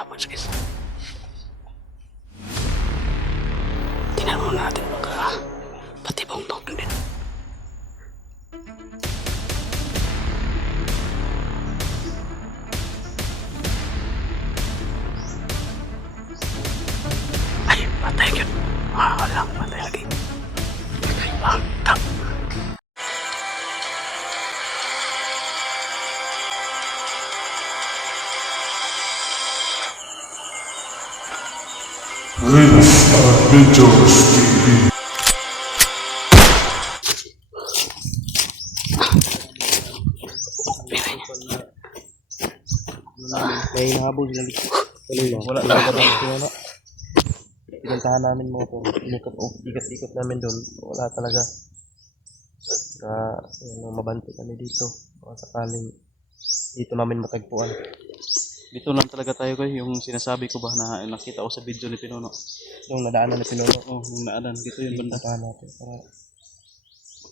hapon sa kisa. Tingnan muna natin baka pati bongtong din. Ay, patay yun. Wala, patay lagi. Patay, tak. This Adventures TV. May nahabol sila dito. Wala talaga doon. Wala. Pinuntahan namin mga po. Ikat-ikat namin doon. Wala talaga. Mabante kami dito. Baka sakaling dito namin matagpuan. Dito lang talaga tayo guys, yung sinasabi ko ba na nakita ko sa video ni Pinuno. Yung nadaanan na Pinuno. Oh, yung naadan, dito yung banda. Puntahan natin para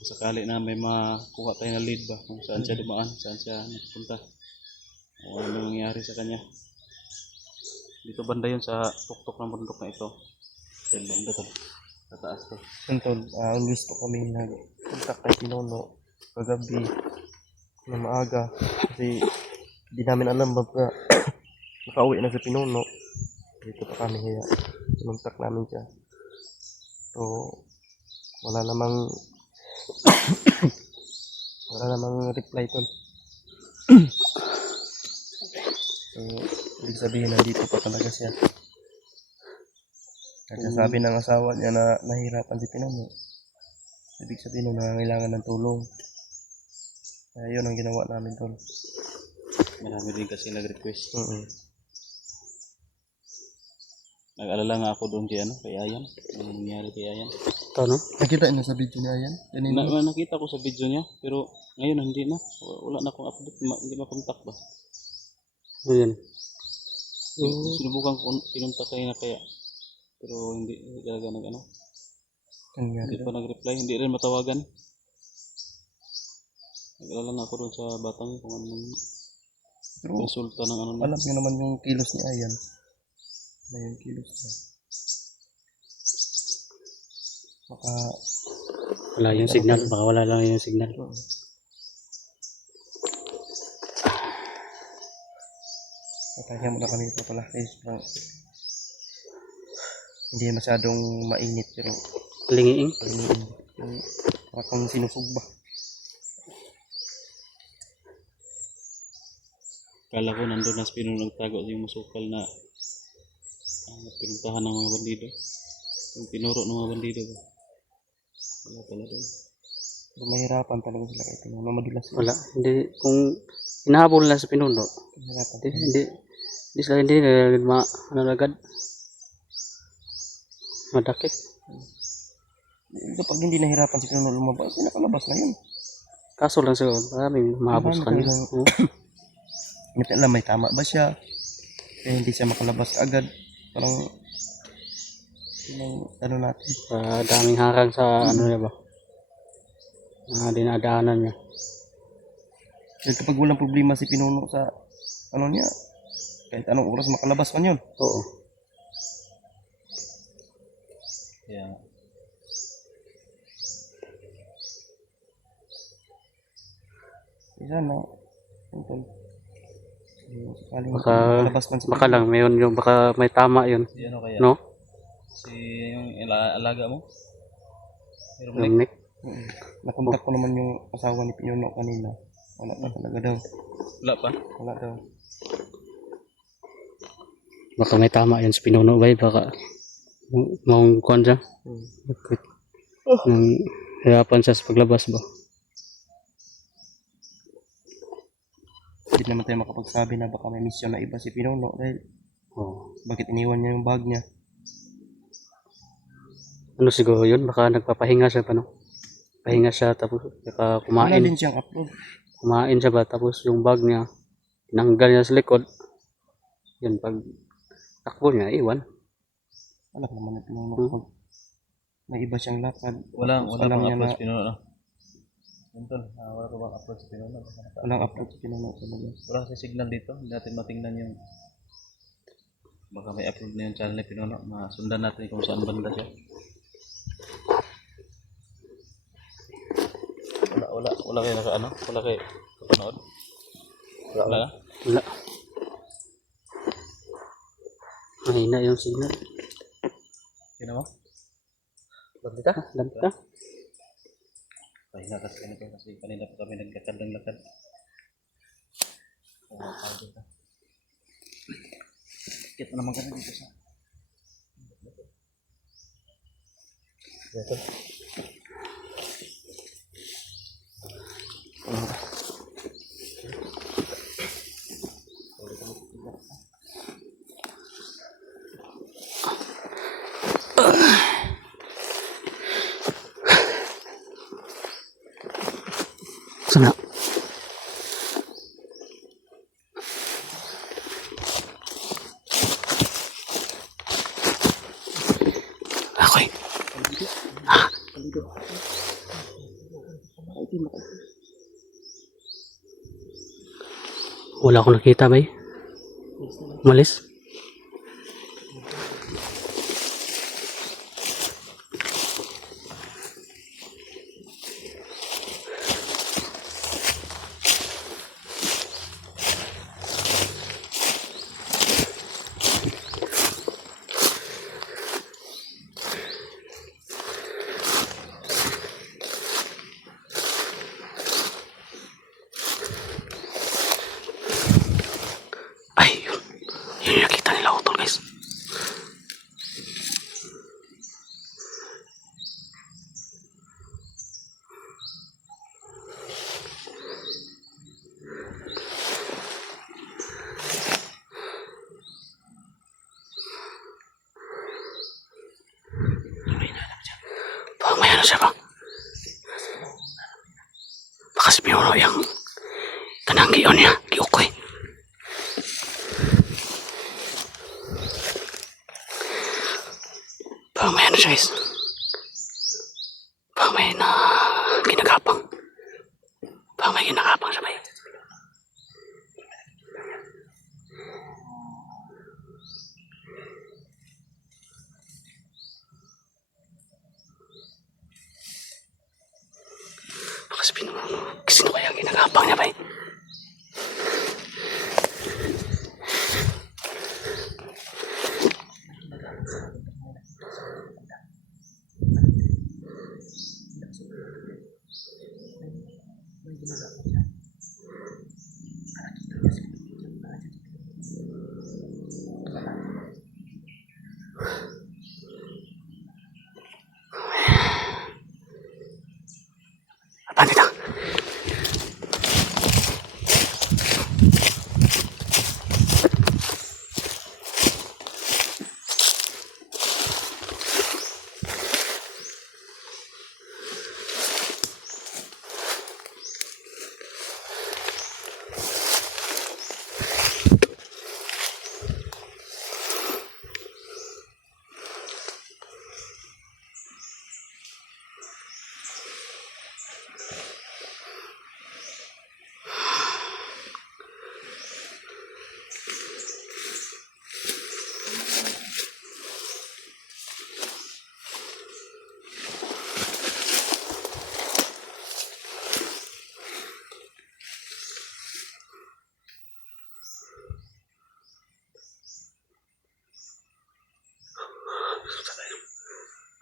Sakali na may makuha tayo na lead ba kung saan siya dumaan, saan siya nagpunta. O ano nangyari sa kanya. Dito banda yun sa tuktok ng bundok na ito. Yung banda to. Sa taas to. Tol, gusto kami nag-contact kay Pinuno kagabi na maaga kasi di namin alam baka nakauwi na sa Pinuno. Dito pa kami kaya contact namin siya. So wala namang reply tol. So ibig sabihin na dito pa talaga siya. Kasi sabi ng asawa niya na nahirapan si Pinuno. Ibig sabihin na nangangailangan ng tulong. Kaya yun ang ginawa namin tol. Marami din kasi nag-request. Nag-alala nga ako doon kay kay Ayan. Ano nangyari kay Ayan? Ito no? Nakita niyo sa video niya yan? Nakita ko sa video niya, pero ngayon hindi na. Wala na akong update, hindi makontak ba? Ayan. Sinubukan ko pinunta kayo na kaya. Pero hindi talaga hindi pa nag-reply, hindi rin matawagan. Nag-alala nga ako doon sa batang kung anong resulta ng ano niya. Alam niyo naman yung kilos ni Ayan. Na yung kilos niya. Baka Wala yung signal, baka wala lang yung signal. Kaya muna kami ito pala guys. Hindi masyadong mainit pero Lingiing. yung parang sinusog ba. Kala ko nandun na sa Pinuno nagtago yung masukal na pinuntahan ng mga bandido. Yung tinuro ng mga bandido ba? Wala pala doon. Pero mahirapan talaga sila kahit yung madulas sila. Wala. Hindi, kung hinahabol lang sa Pinuno, Mahirapan. hindi sila hindi nalagad. Madakit. Kapag hindi nahirapan si Pinuno lumabas, nakalabas na yun. Kaso lang siguro, maraming mahabol sa kanila. Hindi alam may tama ba siya. Kaya hindi siya makalabas agad. Parang ano natin. Daming harang sa ano niya ba? Dinadaanan niya. Kasi kapag walang problema si Pinuno sa ano niya, kahit anong oras makalabas man yun. Oo. Yeah. Isa na. Sakaling makalabas man si Baka lang, mayroon yung, baka may tama yun. Si ano kaya? No? Si yung alaga mo? Dominic? Nakontak ko naman yung asawa ni Pinuno kanina. Wala pa talaga daw. Wala pa? Wala daw. Baka may tama yun sa Pinuno ba? Baka maong kuhan siya. Nang hirapan siya sa paglabas ba? Hindi naman tayo makapagsabi na baka may misyon na iba si Pinuno dahil bakit iniwan niya yung bag niya. Ano siguro yun? Baka nagpapahinga siya pa no? Pahinga siya tapos Wala kumain. din siyang upload. Kumain siya ba tapos yung bag niya tinanggal niya sa likod. Yan pag takbo niya iwan. Alam naman na Pinuno pag may iba siyang lakad. Wala Alam pang niya upload na si Pinuno na. Tol, wala pa bang upload si Pinuno? walang upload si Pinuno talaga. Wala kasi signal dito, hindi natin matingnan yung Baka may upload na yung channel ni Pinuno. Masundan natin kung saan banda siya. Wala kayo wala kayo kapanood. Wala na? Wala. Mahina yung signal. Sino mo? Bandita? Lanta. Pahina kasi ganito kasi kanina pa kami nagkakad ng lakad. Kita naman kami dito sa Ito. Sana. Ako'y. Wala akong nakita ba eh? Umalis? Ay, yun. Yun yung nakita nila utol guys. Baka may ano siya ba? Baka si Pinuno yung kanang giyon niya, giukoy. Baka may ano siya guys. Baka may na ginagapang. Baka may ginagapang siya ba eh. Baka si Pinuno, sino kaya ginagapang niya ba eh. Apaan dito?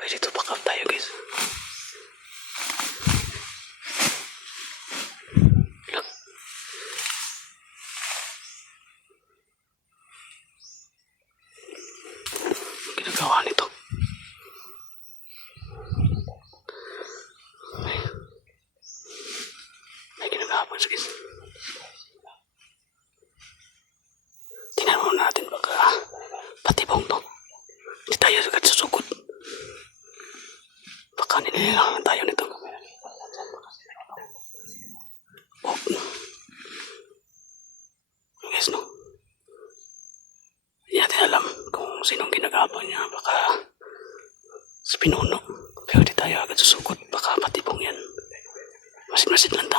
Ay, dito backup tayo guys. Look. Ang ginagawa nito. May ginagawa pa siya guys. Tingnan muna natin baka patibong to. Hindi tayo agad susugod. Baka nililangan tayo nito. Oh. Guys, no? Hindi natin alam kung sinong ginagapang niya. Baka sa Pinuno. Pero di tayo agad susugod. Baka patibong yan. Masin-masin lang ta.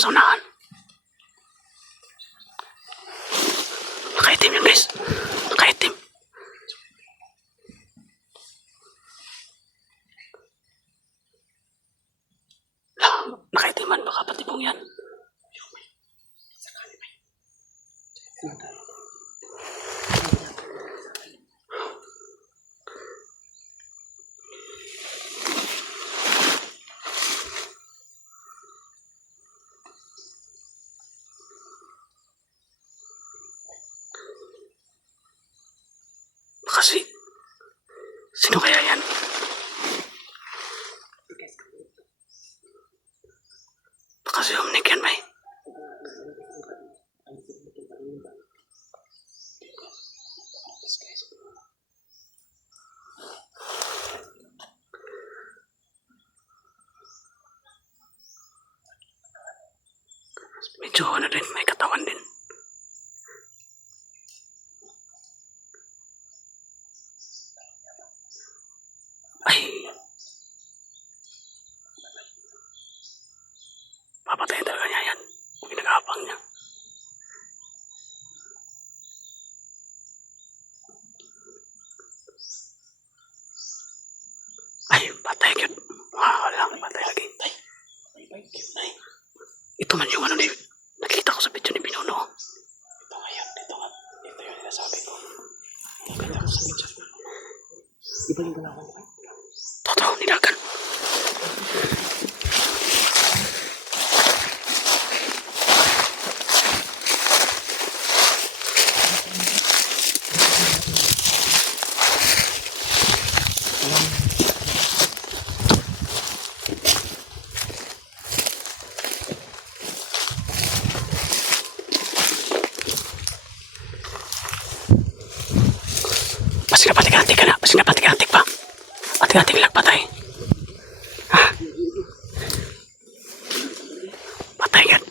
sa unahan. Nakaitim yun guys. Nakaitim. Nakaitiman baka patibong yan. Kasi, sino kaya yan? Baka si Omnic yan, bay. Medyo ano din, may katawan din. Ay. Papatayin talaga niya yan. Pinag-aabang niya. Ay, patay yun. Wala, patay lagi. Ay, ay. Ito man yung ano ni... Nakita ko sa video ni Pinuno. Ito ngayon, ito nga. Ito yung nasabi ko. Nakita ko sa video. Iba yung ganawan ko. Totoo, nilagan. Patik ka na. Patik pa. Patik lang patay. Ha? Patay yan.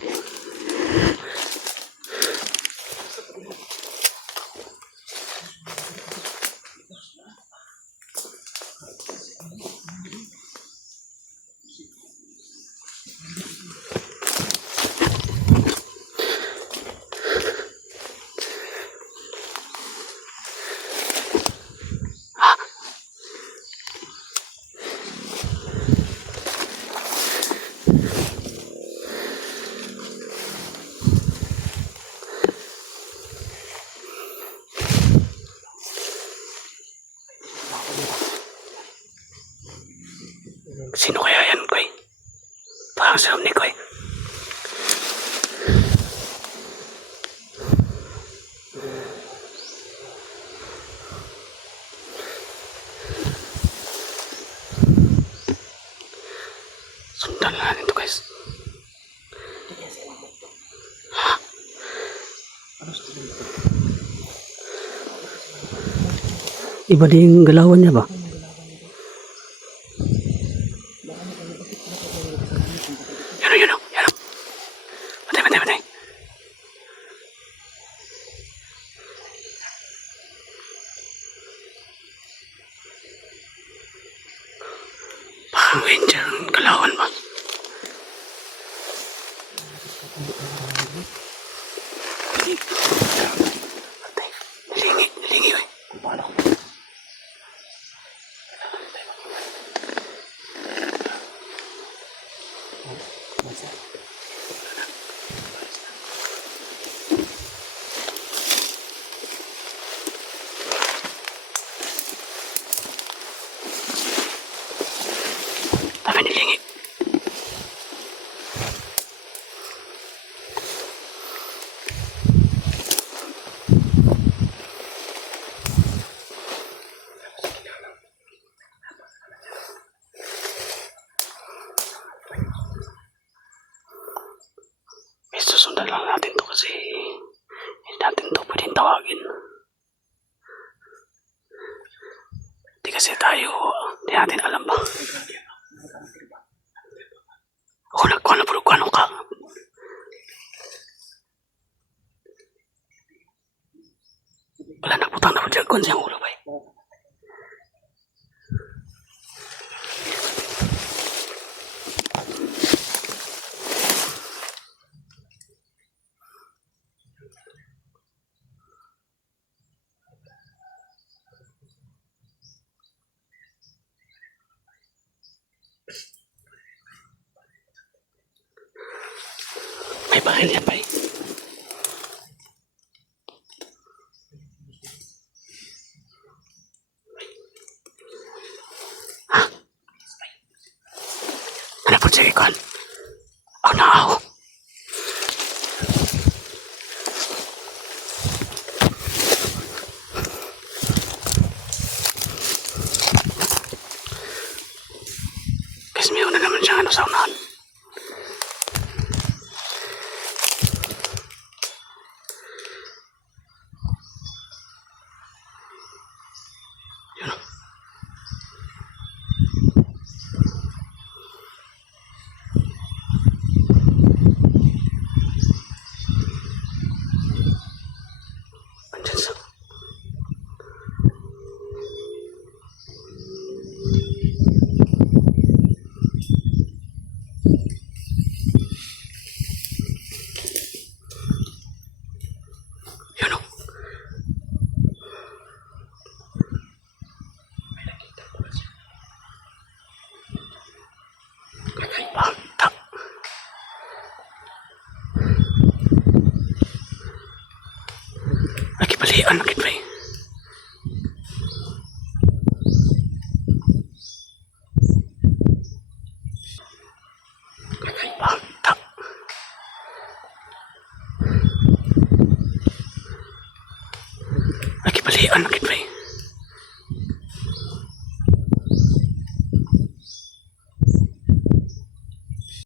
Sino kaya yan, Koy? Parang si Omnic, Koy. Sundan na natin to, guys. Ha? Iba din yung galawan niya ba? Yan o. Patay. Parang ranger ang galawan ba? Patay. Nilingi, oy. Paano? Tapi nilingi. Susundan lang natin to kasi hindi natin to pwedeng tawagin. Di kasi tayo, di natin alam ba? Ako nagkuha na puro kung ano ka. Wala nagputang na po dyan kung siyang ulo ba eh. May bakil yan, bay. Ha? Ano po sige, Kwan? Ako na ako. Kasi may una naman siyang ano sa unahan. Yun o. Andyan sa... Yun o. Bata. Lagi balian lagi ba eh. Bata. Lagi balian lagi ba eh.